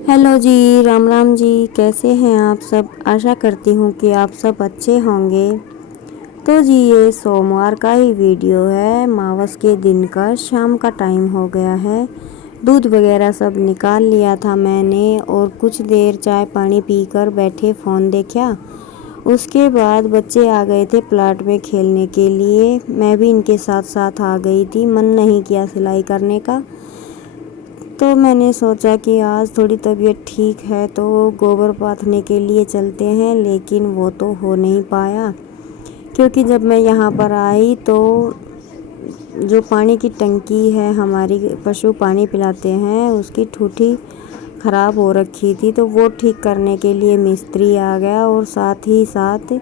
Hello जी, राम राम जी। कैसे हैं आप सब? आशा करती हूँ कि आप सब अच्छे होंगे। तो जी ये सोमवार का ही वीडियो है, मावस के दिन का। शाम का टाइम हो गया है। दूध वगैरह सब निकाल लिया था मैंने और कुछ देर चाय पानी पीकर बैठे फ़ोन देखा। उसके बाद बच्चे आ गए थे प्लाट में खेलने के लिए। मैं भी इनके साथ साथ आ गई थी। मन नहीं किया सिलाई करने का, तो मैंने सोचा कि आज थोड़ी तबीयत ठीक है तो गोबर पाथने के लिए चलते हैं, लेकिन वो तो हो नहीं पाया। क्योंकि जब मैं यहाँ पर आई तो जो पानी की टंकी है, हमारी पशु पानी पिलाते हैं, उसकी ठूठी ख़राब हो रखी थी। तो वो ठीक करने के लिए मिस्त्री आ गया और साथ ही साथ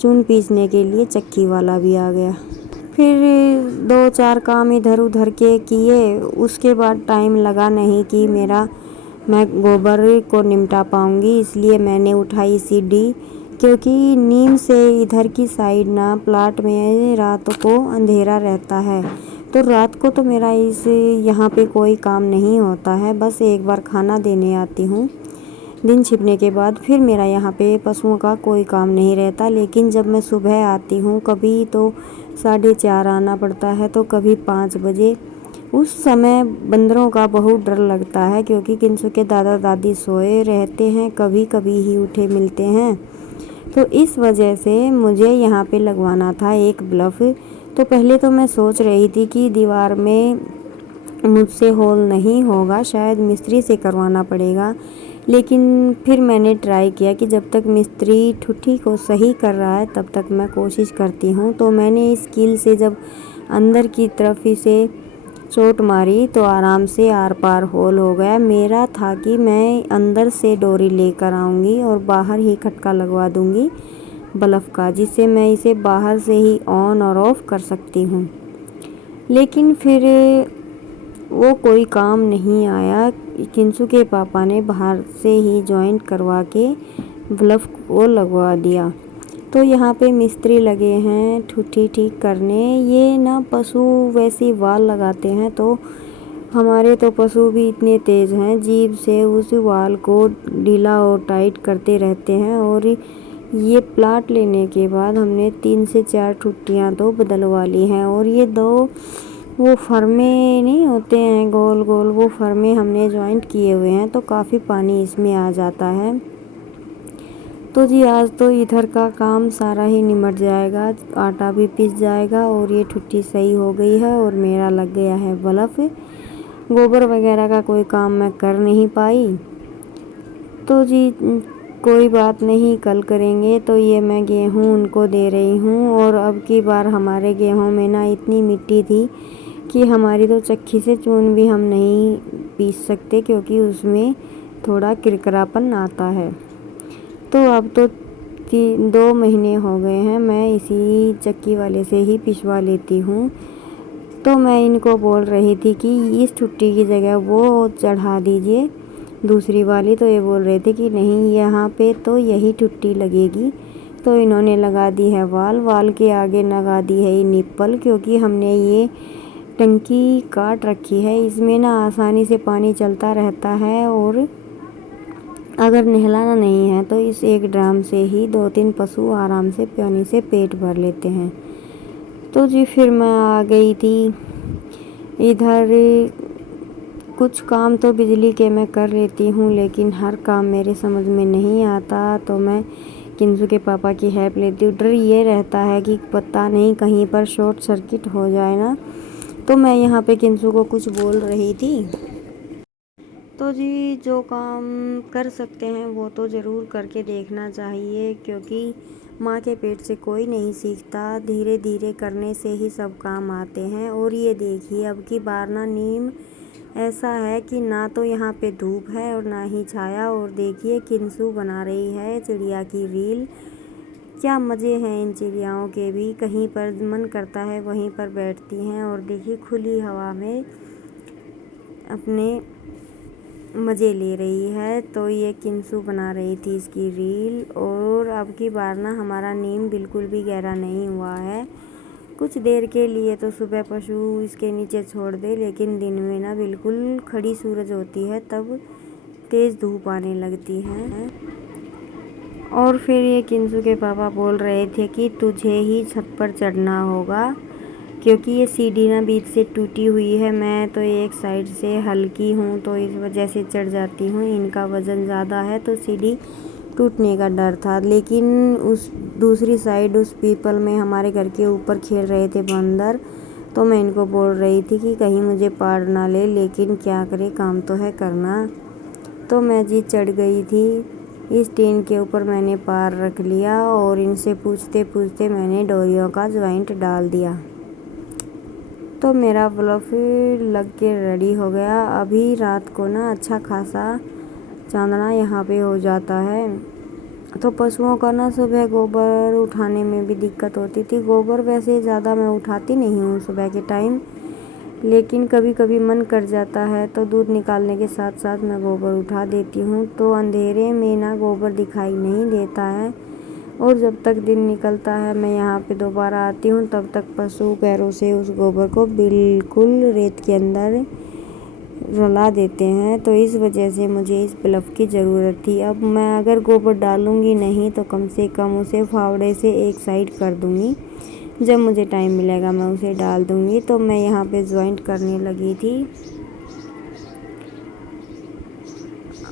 चून पीसने के लिए चक्की वाला भी आ गया। फिर दो चार काम इधर उधर के किए। उसके बाद टाइम लगा नहीं कि मैं गोबर को निपटा पाऊँगी, इसलिए मैंने उठाई सीढ़ी। क्योंकि नीम से इधर की साइड ना प्लाट में रात को अंधेरा रहता है, तो रात को तो मेरा इस यहाँ पे कोई काम नहीं होता है। बस एक बार खाना देने आती हूँ। दिन छिपने के बाद फिर मेरा यहाँ पे पशुओं का कोई काम नहीं रहता। लेकिन जब मैं सुबह आती हूँ, कभी तो 4:30 आना पड़ता है तो कभी 5 बजे। उस समय बंदरों का बहुत डर लगता है, क्योंकि किंसु के दादा दादी सोए रहते हैं, कभी कभी ही उठे मिलते हैं। तो इस वजह से मुझे यहाँ पे लगवाना था एक बल्ब। तो पहले तो मैं सोच रही थी कि दीवार में मुझसे होल नहीं होगा, शायद मिस्त्री से करवाना पड़ेगा। लेकिन फिर मैंने ट्राई किया कि जब तक मिस्त्री ठुठी को सही कर रहा है तब तक मैं कोशिश करती हूँ। तो मैंने इस कील से जब अंदर की तरफ इसे चोट मारी तो आराम से आर पार होल हो गया। मेरा था कि मैं अंदर से डोरी लेकर आऊँगी और बाहर ही खटका लगवा दूँगी बल्ब का, जिससे मैं इसे बाहर से ही ऑन और ऑफ कर सकती हूँ। लेकिन फिर वो कोई काम नहीं आया। किंसु के पापा ने बाहर से ही जॉइंट करवा के बल्ब को लगवा दिया। तो यहाँ पे मिस्त्री लगे हैं ठुठी ठीक करने। ये ना पशु वैसी वाल लगाते हैं, तो हमारे तो पशु भी इतने तेज़ हैं, जीभ से उस वाल को ढीला और टाइट करते रहते हैं। और ये प्लाट लेने के बाद हमने 3 से 4 ठुट्टियाँ तो बदलवा ली हैं। और ये 2 वो फर्मे नहीं होते हैं गोल गोल, वो फर्मे हमने जॉइंट किए हुए हैं, तो काफ़ी पानी इसमें आ जाता है। तो जी आज तो इधर का काम सारा ही निमट जाएगा, आटा भी पिस जाएगा और ये ठुट्टी सही हो गई है और मेरा लग गया है बल्ब। गोबर वगैरह का कोई काम मैं कर नहीं पाई, तो जी कोई बात नहीं, कल करेंगे। तो ये मैं गेहूँ उनको दे रही हूँ। और अब की बार हमारे गेहूँ में ना इतनी मिट्टी थी कि हमारी तो चक्की से चून भी हम नहीं पीस सकते, क्योंकि उसमें थोड़ा किरकिरापन आता है। तो अब तो 2 महीने हो गए हैं मैं इसी चक्की वाले से ही पिसवा लेती हूँ। तो मैं इनको बोल रही थी कि इस छुट्टी की जगह वो चढ़ा दीजिए दूसरी वाली। तो ये बोल रहे थे कि नहीं, यहाँ पे तो यही छुट्टी लगेगी। तो इन्होंने लगा दी है वाल के आगे लगा दी है ये निप्पल, क्योंकि हमने ये टंकी काट रखी है। इसमें ना आसानी से पानी चलता रहता है और अगर नहलाना नहीं है तो इस एक ड्राम से ही 2-3 पशु आराम से पानी से पेट भर लेते हैं। तो जी फिर मैं आ गई थी इधर। कुछ काम तो बिजली के मैं कर लेती हूँ, लेकिन हर काम मेरे समझ में नहीं आता, तो मैं किंजू के पापा की हेल्प लेती हूँ। डर ये रहता है कि पता नहीं कहीं पर शॉर्ट सर्किट हो जाए ना। तो मैं यहाँ पे किंजू को कुछ बोल रही थी। तो जी जो काम कर सकते हैं वो तो ज़रूर करके देखना चाहिए, क्योंकि माँ के पेट से कोई नहीं सीखता, धीरे धीरे करने से ही सब काम आते हैं। और ये देखिए अब की बार ना नीम ऐसा है कि ना तो यहाँ पे धूप है और ना ही छाया। और देखिए किंसु बना रही है चिड़िया की रील। क्या मज़े हैं इन चिड़ियाओं के भी, कहीं पर मन करता है वहीं पर बैठती हैं और देखिए खुली हवा में अपने मज़े ले रही है। तो ये किंसु बना रही थी इसकी रील। और अब की बार ना हमारा नीम बिल्कुल भी गहरा नहीं हुआ है। कुछ देर के लिए तो सुबह पशु इसके नीचे छोड़ दे, लेकिन दिन में ना बिल्कुल खड़ी सूरज होती है तब तेज़ धूप आने लगती है। और फिर ये किंजू के पापा बोल रहे थे कि तुझे ही छत पर चढ़ना होगा, क्योंकि ये सीढ़ी ना बीच से टूटी हुई है। मैं तो एक साइड से हल्की हूँ तो इस वजह से चढ़ जाती हूँ, इनका वज़न ज़्यादा है तो सीढ़ी टूटने का डर था। लेकिन उस दूसरी साइड उस पीपल में हमारे घर के ऊपर खेल रहे थे बंदर, तो मैं इनको बोल रही थी कि कहीं मुझे पार ना ले, लेकिन क्या करे, काम तो है करना। तो मैं जी चढ़ गई थी इस टीन के ऊपर, मैंने पार रख लिया और इनसे पूछते पूछते मैंने डोरियों का जॉइंट डाल दिया। तो मेरा बल्ब लग के रेडी हो गया। अभी रात को ना अच्छा खासा चांदना यहाँ पे हो जाता है। तो पशुओं का ना सुबह गोबर उठाने में भी दिक्कत होती थी। गोबर वैसे ज़्यादा मैं उठाती नहीं हूँ सुबह के टाइम, लेकिन कभी कभी मन कर जाता है तो दूध निकालने के साथ साथ मैं गोबर उठा देती हूँ। तो अंधेरे में ना गोबर दिखाई नहीं देता है, और जब तक दिन निकलता है मैं यहाँ पे दोबारा आती हूँ, तब तक पशु पैरों से उस गोबर को बिल्कुल रेत के अंदर रुला देते हैं। तो इस वजह से मुझे इस बल्ब की ज़रूरत थी। अब मैं अगर गोबर डालूँगी नहीं तो कम से कम उसे फावड़े से एक साइड कर दूँगी, जब मुझे टाइम मिलेगा मैं उसे डाल दूँगी। तो मैं यहाँ पे जॉइंट करने लगी थी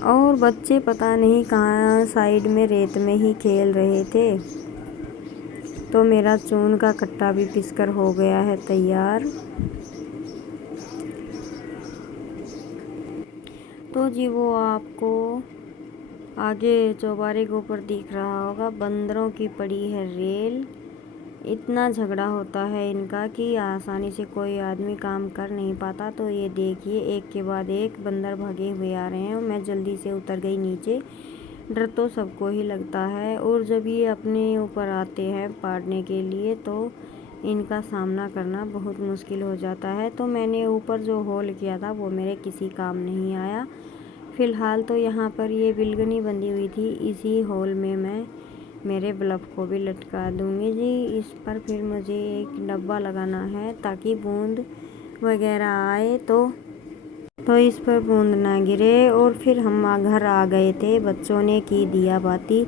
और बच्चे पता नहीं कहाँ साइड में रेत में ही खेल रहे थे। तो मेरा चून का कट्टा भी पिसकर हो गया है तैयार। तो जी वो आपको आगे चौबारे के ऊपर दिख रहा होगा, बंदरों की पड़ी है रेल। इतना झगड़ा होता है इनका कि आसानी से कोई आदमी काम कर नहीं पाता। तो ये देखिए एक के बाद एक बंदर भागे हुए आ रहे हैं और मैं जल्दी से उतर गई नीचे। डर तो सबको ही लगता है, और जब ये अपने ऊपर आते हैं पाड़ने के लिए तो इनका सामना करना बहुत मुश्किल हो जाता है। तो मैंने ऊपर जो होल किया था वो मेरे किसी काम नहीं आया। फ़िलहाल तो यहाँ पर ये बिलगनी बंधी हुई थी, इसी होल में मैं मेरे बल्ब को भी लटका दूँगी जी। इस पर फिर मुझे एक डब्बा लगाना है ताकि बूंद वगैरह आए तो इस पर बूंद ना गिरे। और फिर हम घर आ गए थे, बच्चों ने की दिया बाती,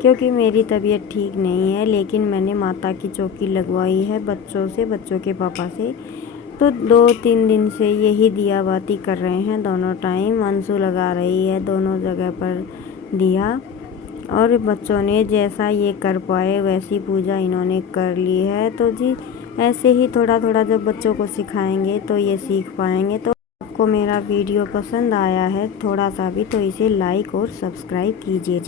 क्योंकि मेरी तबीयत ठीक नहीं है। लेकिन मैंने माता की चौकी लगवाई है बच्चों के पापा से। तो 2-3 दिन से यही दिया बाती कर रहे हैं दोनों टाइम। अंशु लगा रही है दोनों जगह पर दिया, और बच्चों ने जैसा ये कर पाए वैसी पूजा इन्होंने कर ली है। तो जी ऐसे ही थोड़ा थोड़ा जब बच्चों को सिखाएंगे तो ये सीख पाएंगे। तो आपको मेरा वीडियो पसंद आया है थोड़ा सा भी तो इसे लाइक और सब्सक्राइब कीजिए।